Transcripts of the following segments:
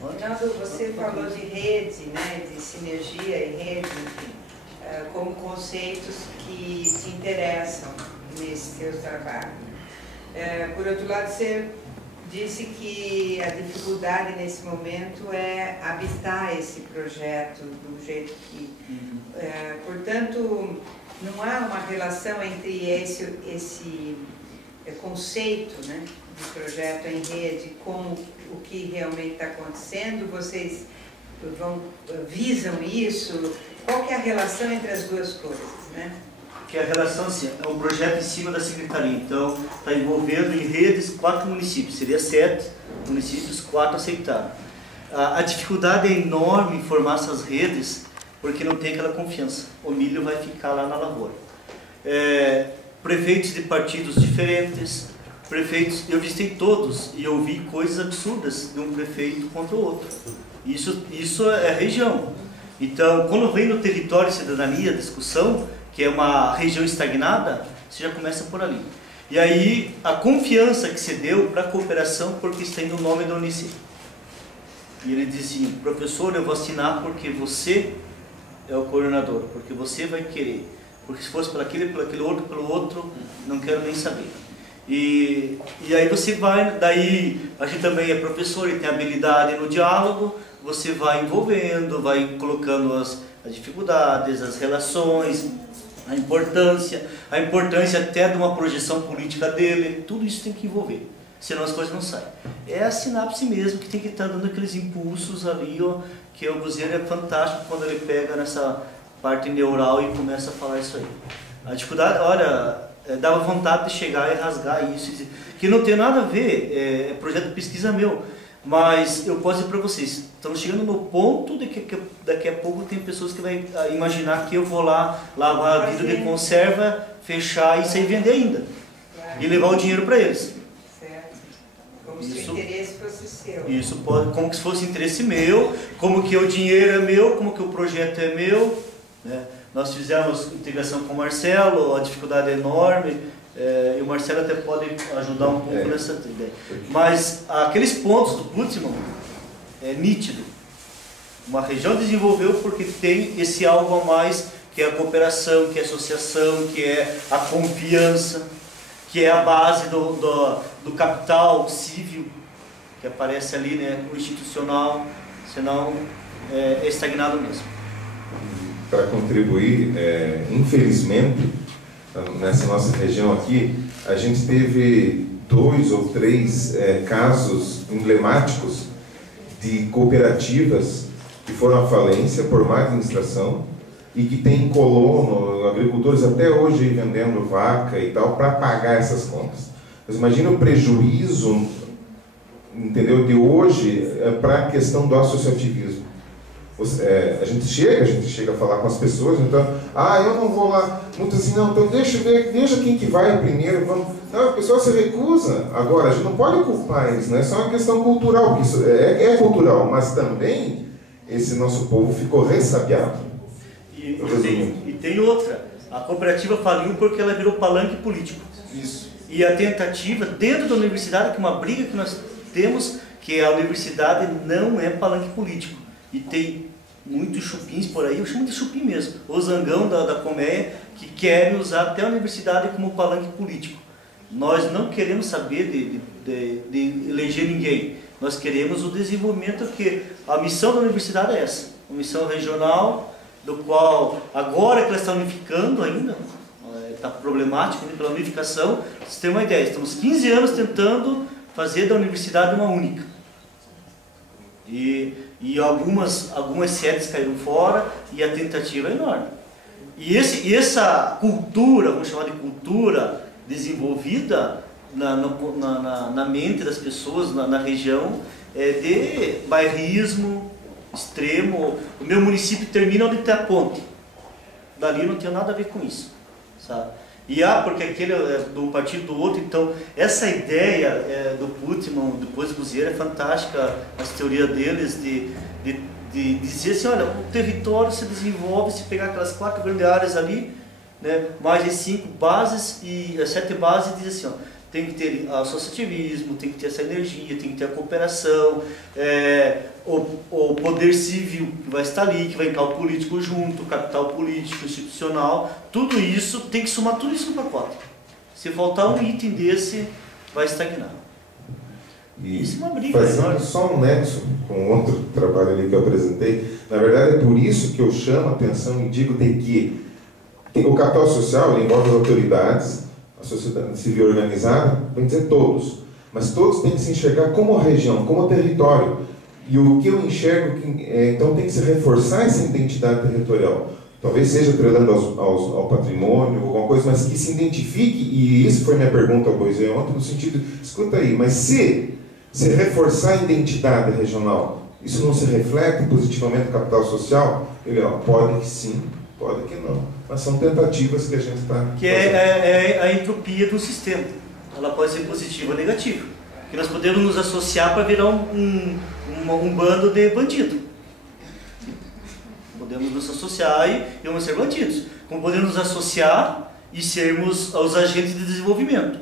Rinaldo, você falou de rede, né, de sinergia e rede, enfim, como conceitos que te interessam nesse teu trabalho. Por outro lado, você disse que a dificuldade nesse momento é habitar esse projeto do jeito que... portanto, não há uma relação entre esse conceito, né, de projeto em rede com o que realmente está acontecendo? Vocês visam isso? Qual que é a relação entre as duas coisas, né? Que a relação, assim, é um projeto em cima da Secretaria, então está envolvendo em redes 4 municípios, seria 7 municípios, 4 aceitaram. A dificuldade é enorme em formar essas redes, porque não tem aquela confiança, o milho vai ficar lá na lavoura. Prefeitos de partidos diferentes, eu visitei todos e eu vi coisas absurdas de um prefeito contra o outro. Isso é região. Então, quando vem no território cidadania, discussão, que é uma região estagnada, você já começa por ali. E aí, a confiança que se deu para a cooperação, porque está indo o nome da Unicef. E ele dizia, professor, eu vou assinar porque você é o coordenador, porque você vai querer. Porque se fosse pelo outro, não quero nem saber. E aí você vai, daí a gente também é professor e tem habilidade no diálogo, você vai envolvendo, vai colocando as dificuldades, as relações, a importância até de uma projeção política dele, tudo isso tem que envolver, senão as coisas não saem. É a sinapse mesmo que tem que estar dando aqueles impulsos ali, ó, que o Buzeiro é fantástico quando ele pega nessa parte neural e começa a falar isso aí. A dificuldade, olha, dava vontade de chegar e rasgar isso, que não tem nada a ver, é projeto de pesquisa meu, mas eu posso dizer para vocês, estamos chegando no ponto de que daqui a pouco tem pessoas que vão imaginar que eu vou lá lavar vidro de conserva, fechar e sair vender ainda, e levar o dinheiro para eles. Certo. Como se o interesse fosse seu. Isso pode, como se fosse interesse meu, como que o dinheiro é meu, como que o projeto é meu, né? Nós fizemos integração com o Marcelo, a dificuldade é enorme, e o Marcelo até pode ajudar um pouco nessa ideia. Mas aqueles pontos do Putman é nítido. Uma região desenvolveu porque tem esse algo a mais, que é a cooperação, que é a associação, que é a confiança, que é a base do capital civil, que aparece ali, né, o institucional, senão é estagnado mesmo. Para contribuir, infelizmente, nessa nossa região aqui, a gente teve 2 ou 3 casos emblemáticos de cooperativas que foram à falência por má administração e que tem colono, agricultores até hoje vendendo vaca e tal, para pagar essas contas. Mas imagina o prejuízo, entendeu, de hoje para a questão do associativismo. A gente chega a falar com as pessoas, então, eu não vou lá, muitas assim, não, então deixa quem que vai primeiro, vamos. Não, a pessoa se recusa. Agora, a gente não pode culpar eles, não é só uma questão cultural, porque isso é cultural, mas também esse nosso povo ficou ressabiado. E tem outra, a cooperativa faliu porque ela virou palanque político. Isso. E a tentativa, dentro da universidade, que é uma briga que nós temos, que a universidade não é palanque político. E tem muitos chupins por aí, eu chamo de chupim mesmo, o zangão da Colmeia, que querem usar até a universidade como palanque político. Nós não queremos saber de eleger ninguém, nós queremos o desenvolvimento, que a missão da universidade é essa, uma missão regional, do qual agora que ela está unificando ainda, está problemático pela unificação. Vocês têm uma ideia, estamos 15 anos tentando fazer da universidade uma única. E algumas sedes caíram fora e a tentativa é enorme. E essa cultura, vamos chamar de cultura desenvolvida na mente das pessoas, na região, de bairrismo extremo. O meu município termina onde tem a ponte. Dali não tem nada a ver com isso, sabe? E porque aquele é do partido do outro, então essa ideia do Putman, depois do Buzeiro, é fantástica, as teorias deles de dizer assim, olha, o território se desenvolve se pegar aquelas 4 grandes áreas ali, né, mais de 5 bases e 7 bases, e diz assim, ó, tem que ter associativismo, tem que ter essa energia, tem que ter a cooperação, o poder civil que vai estar ali, que vai entrar o político junto, o capital político, institucional, tudo isso, tem que somar tudo isso no pacote. Se faltar um item desse, vai estagnar. E isso é uma briga. Fazendo só um nexo com outro trabalho ali que eu apresentei, na verdade é por isso que eu chamo a atenção e digo de que o capital social ele envolve as autoridades, a sociedade civil organizada, vem dizer todos, mas todos têm que se enxergar como região, como território. E o que eu enxergo, então tem que se reforçar essa identidade territorial. Talvez seja atrelando ao patrimônio, alguma coisa, mas que se identifique, e isso foi minha pergunta ao Boizé ontem, no sentido, escuta aí, mas se reforçar a identidade regional, isso não se reflete positivamente no capital social? Ele, pode que sim, pode que não. Mas são tentativas que a gente está... Que é a entropia do sistema. Ela pode ser positiva ou negativa. Que nós podemos nos associar para virar um bando de bandidos. Podemos nos associar e vamos ser bandidos. Como podemos nos associar e sermos os agentes de desenvolvimento.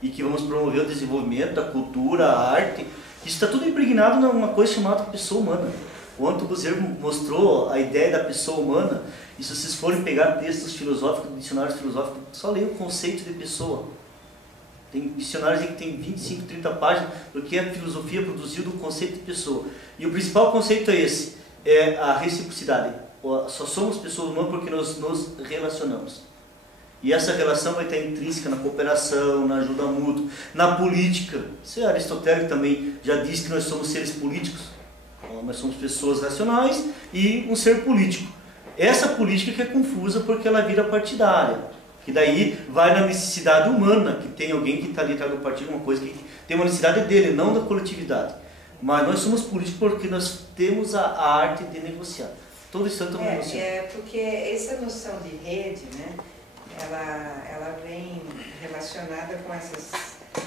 E que vamos promover o desenvolvimento da cultura, a arte. Isso está tudo impregnado numa coisa chamada pessoa humana. Ontem o Buzer mostrou a ideia da pessoa humana. E se vocês forem pegar textos filosóficos, dicionários filosóficos, só leia o conceito de pessoa. Tem dicionários que tem 25, 30 páginas, porque a filosofia produziu do conceito de pessoa. E o principal conceito é esse, é a reciprocidade. Só somos pessoas humanas porque nós nos relacionamos. E essa relação vai estar intrínseca na cooperação, na ajuda mútua, na política. Isso é Aristóteles também já diz que nós somos seres políticos. Nós somos pessoas racionais e um ser político. Essa política que é confusa porque ela vira partidária. Que daí vai na necessidade humana, que tem alguém que está ali atrás do partido, uma coisa que tem uma necessidade dele, não da coletividade. Mas nós somos políticos porque nós temos a arte de negociar. Todo instante estamos negociando. Porque essa noção de rede, né, ela vem relacionada com essas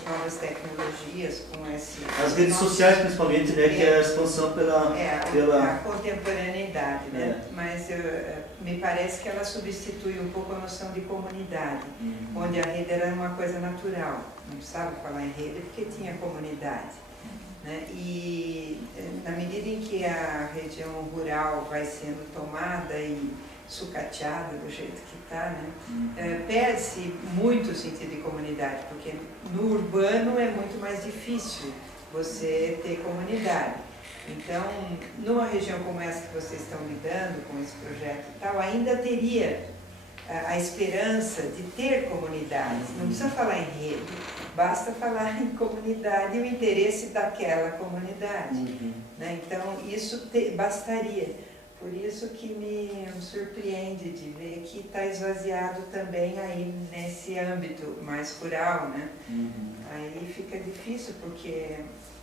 novas tecnologias, com esse... As redes sociais principalmente, né, que é a expansão pela... a contemporaneidade, né? Mas me parece que ela substitui um pouco a noção de comunidade, onde a rede era uma coisa natural, não precisava falar em rede porque tinha comunidade, né? E na medida em que a região rural vai sendo tomada e sucateada do jeito que está, né? Perde-se muito o sentido de comunidade, porque no urbano é muito mais difícil você ter comunidade. Então, numa região como essa que vocês estão lidando com esse projeto e tal, ainda teria a esperança de ter comunidades. Não precisa falar em rede, basta falar em comunidade e o interesse daquela comunidade, né? Então, isso bastaria. Por isso que me surpreende de ver que está esvaziado também aí nesse âmbito mais rural, né? Aí fica difícil porque...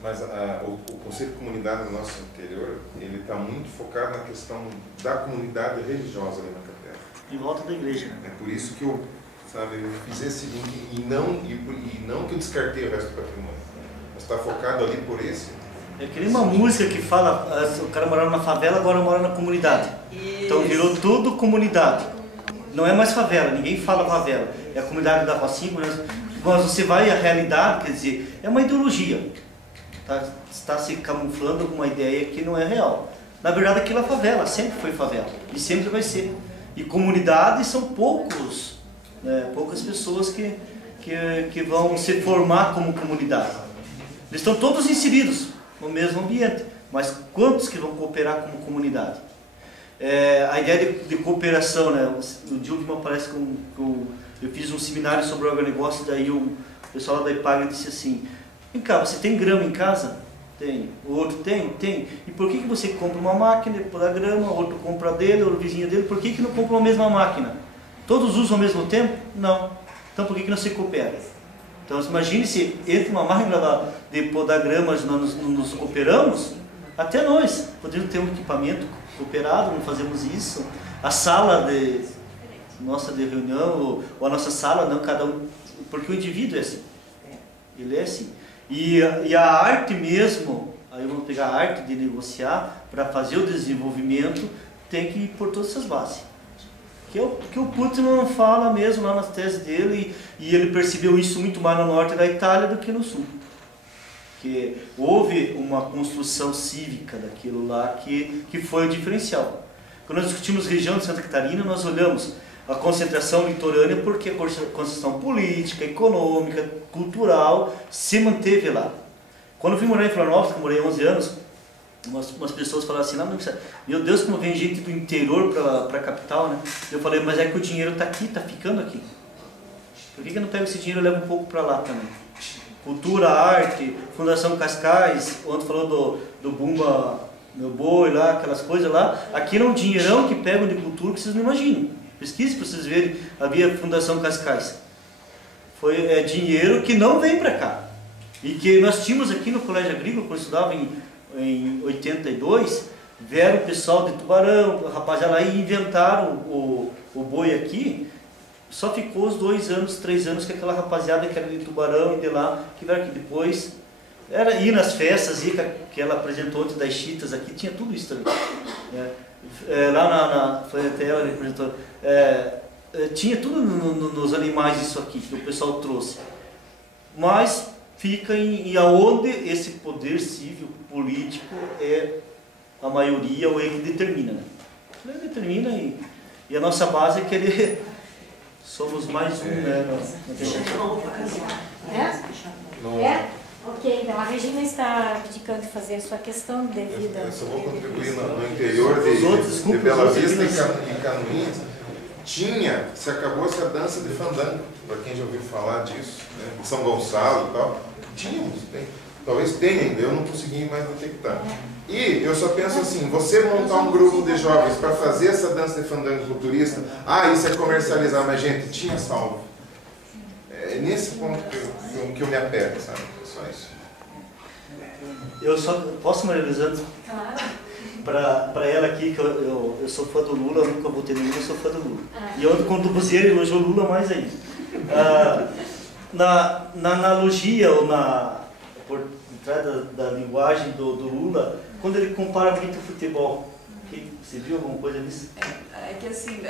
Mas o conceito de comunidade no nosso interior, ele está muito focado na questão da comunidade religiosa ali na Catedral. Em volta da igreja. É por isso que eu fiz esse link e não que eu descartei o resto do patrimônio. Mas está focado ali por esse... É que nem uma música que fala, o cara morava na favela, agora mora na comunidade. Isso. Então virou tudo comunidade. Não é mais favela, ninguém fala favela. É a comunidade da Rocinha, mas você vai à realidade, quer dizer, é uma ideologia. Está se camuflando alguma ideia que não é real. Na verdade aquilo é favela, sempre foi favela. E sempre vai ser. E comunidades são poucas pessoas que vão se formar como comunidade. Eles estão todos inseridos no mesmo ambiente, mas quantos que vão cooperar como comunidade? A ideia de cooperação, né? O Dilma parece que eu fiz um seminário sobre o agronegócio, daí o pessoal da IPAG disse assim, vem cá, você tem grama em casa? Tem. O outro tem? Tem. E por que você compra uma máquina para a grama, o outro compra dele, o vizinho dele, por que não compra a mesma máquina? Todos usam ao mesmo tempo? Não. Então por que não se coopera? Então, imagine se entre uma máquina de podar grama nós nos cooperamos, até nós podemos ter um equipamento cooperado, não fazemos isso. A sala nossa de reunião, ou a nossa sala, não cada um, porque o indivíduo é assim. Ele é assim. E a arte mesmo, aí vamos pegar a arte de negociar, para fazer o desenvolvimento, tem que ir por todas essas bases. que o Putin não fala mesmo lá nas teses dele, e ele percebeu isso muito mais no norte da Itália do que no sul. Que houve uma construção cívica daquilo lá que foi o diferencial. Quando nós discutimos região de Santa Catarina, nós olhamos a concentração litorânea porque a concentração política, econômica, cultural se manteve lá. Quando eu vim morar em Florianópolis, que eu morei 11 anos, umas pessoas falaram assim, meu Deus, como vem gente do interior para a capital, né? Eu falei, mas é que o dinheiro está aqui, está ficando aqui. Por que eu não pego esse dinheiro e levo um pouco para lá também? Cultura, arte, Fundação Cascais, ontem falou do Bumba, meu boi lá, aquelas coisas lá. Aquilo é um dinheirão que pegam de cultura que vocês não imaginam. Pesquise para vocês verem, havia Fundação Cascais. Foi dinheiro que não vem para cá. E que nós tínhamos aqui no Colégio Agrícola, quando eu estudava em 82, vieram o pessoal de Tubarão, rapaziada lá, e inventaram o boi aqui. Só ficou os 2 anos, 3 anos que aquela rapaziada que era de Tubarão e de lá, que veio aqui depois. Era ir nas festas, ir que ela apresentou antes das chitas aqui, tinha tudo isso também. Lá foi até ela que apresentou. Tinha tudo nos animais isso aqui que o pessoal trouxe. Mas fica em aonde esse poder civil, político é a maioria ou ele determina, né? Ele determina e a nossa base é querer somos mais né? Ok, então a Regina está indicando fazer a sua questão devido. Eu só vou contribuir no interior de Bela Vista e Canoinhas. Se acabou-se a dança de fandango, para quem já ouviu falar disso, né? São Gonçalo e tal. Talvez tenha ainda, eu não consegui mais detectar. E eu só penso assim, você montar um grupo de jovens para fazer essa dança de fandango culturista, isso é comercializar, mas gente, tinha salvo. É nesse ponto que eu me apego, sabe? É só isso. Eu só posso, Maria Elisandra? Claro. Para ela aqui, que eu sou fã do Lula, eu nunca votei no Lula, eu sou fã do Lula. E ontem, quando o Buzieri elogiou o Lula, mais ainda. Na analogia ou por trás da linguagem do Lula, quando ele compara muito o futebol, você viu alguma coisa nisso? É que assim,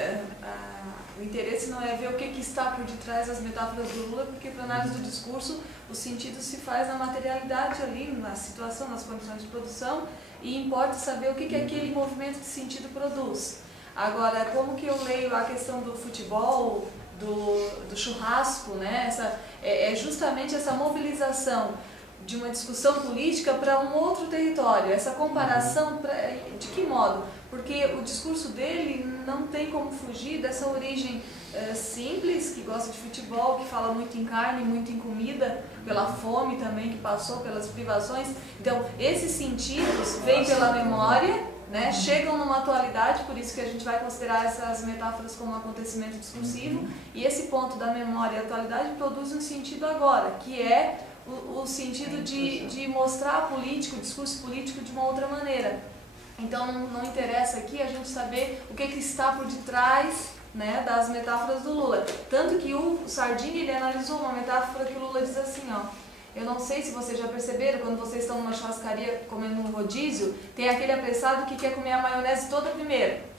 o interesse não é ver o que está por detrás das metáforas do Lula, porque para análise do discurso o sentido se faz na materialidade ali, na situação, nas condições de produção, e importa saber o que aquele movimento de sentido produz. Agora, como que eu leio a questão do futebol, do churrasco, né? É justamente essa mobilização de uma discussão política para um outro território. Essa comparação, de que modo? Porque o discurso dele não tem como fugir dessa origem simples, que gosta de futebol, que fala muito em carne, muito em comida, pela fome também que passou, pelas privações. Então, esses sentidos vêm pela memória, né, chegam numa atualidade, por isso que a gente vai considerar essas metáforas como um acontecimento discursivo, e esse ponto da memória e atualidade produz um sentido agora, que é o sentido de mostrar o discurso político de uma outra maneira. Então não interessa aqui a gente saber o que está por detrás, né, das metáforas do Lula. Tanto que o Sardini ele analisou uma metáfora que o Lula diz assim, eu não sei se vocês já perceberam, quando vocês estão numa churrascaria comendo um rodízio, tem aquele apressado que quer comer a maionese toda primeiro.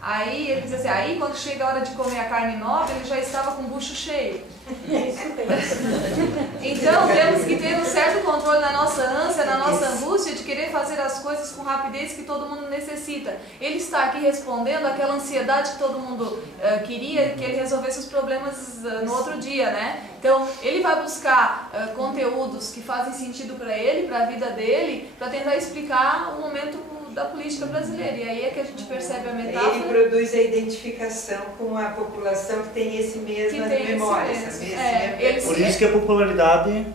Aí ele diz assim, aí quando chega a hora de comer a carne nobre, ele já estava com o bucho cheio. Então temos que ter um certo controle na nossa ânsia, na nossa angústia de querer fazer as coisas com rapidez que todo mundo necessita. Ele está aqui respondendo àquela ansiedade que todo mundo queria que ele resolvesse os problemas no outro dia, né? Então ele vai buscar conteúdos que fazem sentido para ele, para a vida dele, para tentar explicar o momento da política brasileira. E aí é que a gente percebe a metáfora. Ele produz a identificação com a população que tem esse mesmo memória. Por isso que a popularidade...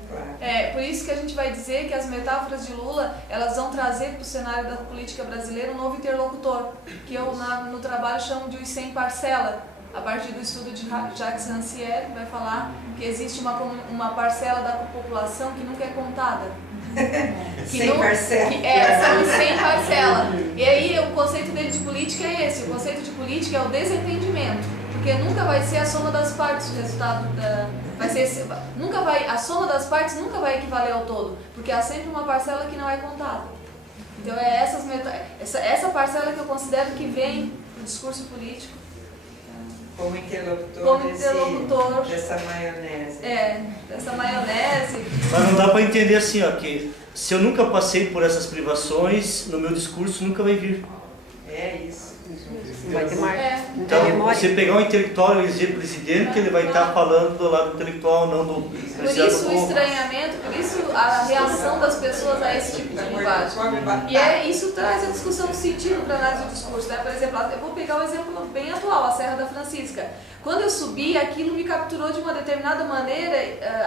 Por isso que a gente vai dizer que as metáforas de Lula, elas vão trazer para o cenário da política brasileira um novo interlocutor, que eu no trabalho chamo de os 100 parcela. A partir do estudo de Jacques Rancière, vai falar que existe uma parcela da população que nunca é contada. Sem parcela. São os 100 parcela. E aí o conceito dele de política é esse. O conceito de política é o desentendimento. Porque nunca vai ser a soma das partes o resultado a soma das partes nunca vai equivaler ao todo. Porque há sempre uma parcela que não é contada. Então é essa parcela que eu considero que vem do discurso político como interlocutor dessa maionese. Dessa maionese. Mas não dá para entender assim, ó, que se eu nunca passei por essas privações, no meu discurso nunca vai vir. É isso. Vai ter mais. Então, você pegar um intelectual e dizer presidente, ele vai estar falando do lado intelectual, não do Por isso o estranhamento, por isso a reação das pessoas a esse tipo de linguagem. E isso traz a discussão do sentido para a análise do discurso. Né? Por exemplo, eu vou pegar um exemplo bem atual, a Serra da Francisca. Quando eu subi, aquilo me capturou de uma determinada maneira,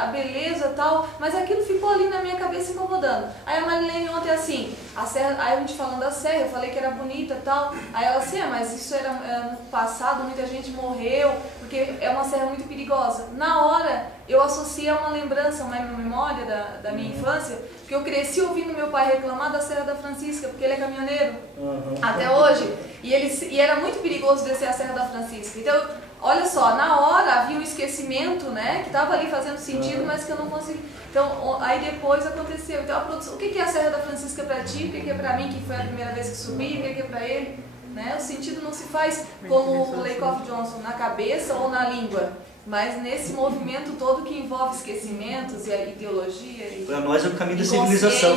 a beleza e tal, mas aquilo ficou ali na minha cabeça incomodando. Aí a Marilene ontem assim, a serra, aí a gente falando da serra, eu falei que era bonita e tal, aí ela assim, mas isso era no passado, muita gente morreu, porque é uma serra muito perigosa. Na hora, eu associei a uma lembrança, uma memória da minha infância, porque eu cresci ouvindo meu pai reclamar da Serra da Francisca, porque ele é caminhoneiro, até hoje, e era muito perigoso descer a Serra da Francisca. Então, olha só, na hora havia um esquecimento, né, que estava ali fazendo sentido, mas que eu não consegui. Então, aí depois aconteceu. Então, a produção, o que é a Serra da Francisca para ti? O que é para mim, que foi a primeira vez que subi? O que é para ele? Né? O sentido não se faz como o Lakoff Johnson, na cabeça ou na língua, mas nesse movimento todo que envolve esquecimentos e a ideologia. Para nós é o caminho da civilização.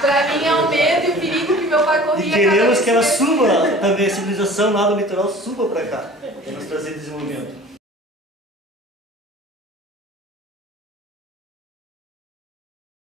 Para mim é o medo e o perigo que meu pai corria. E queremos que ela suba também, a civilização lá do litoral suba para cá, para nos trazer desenvolvimento.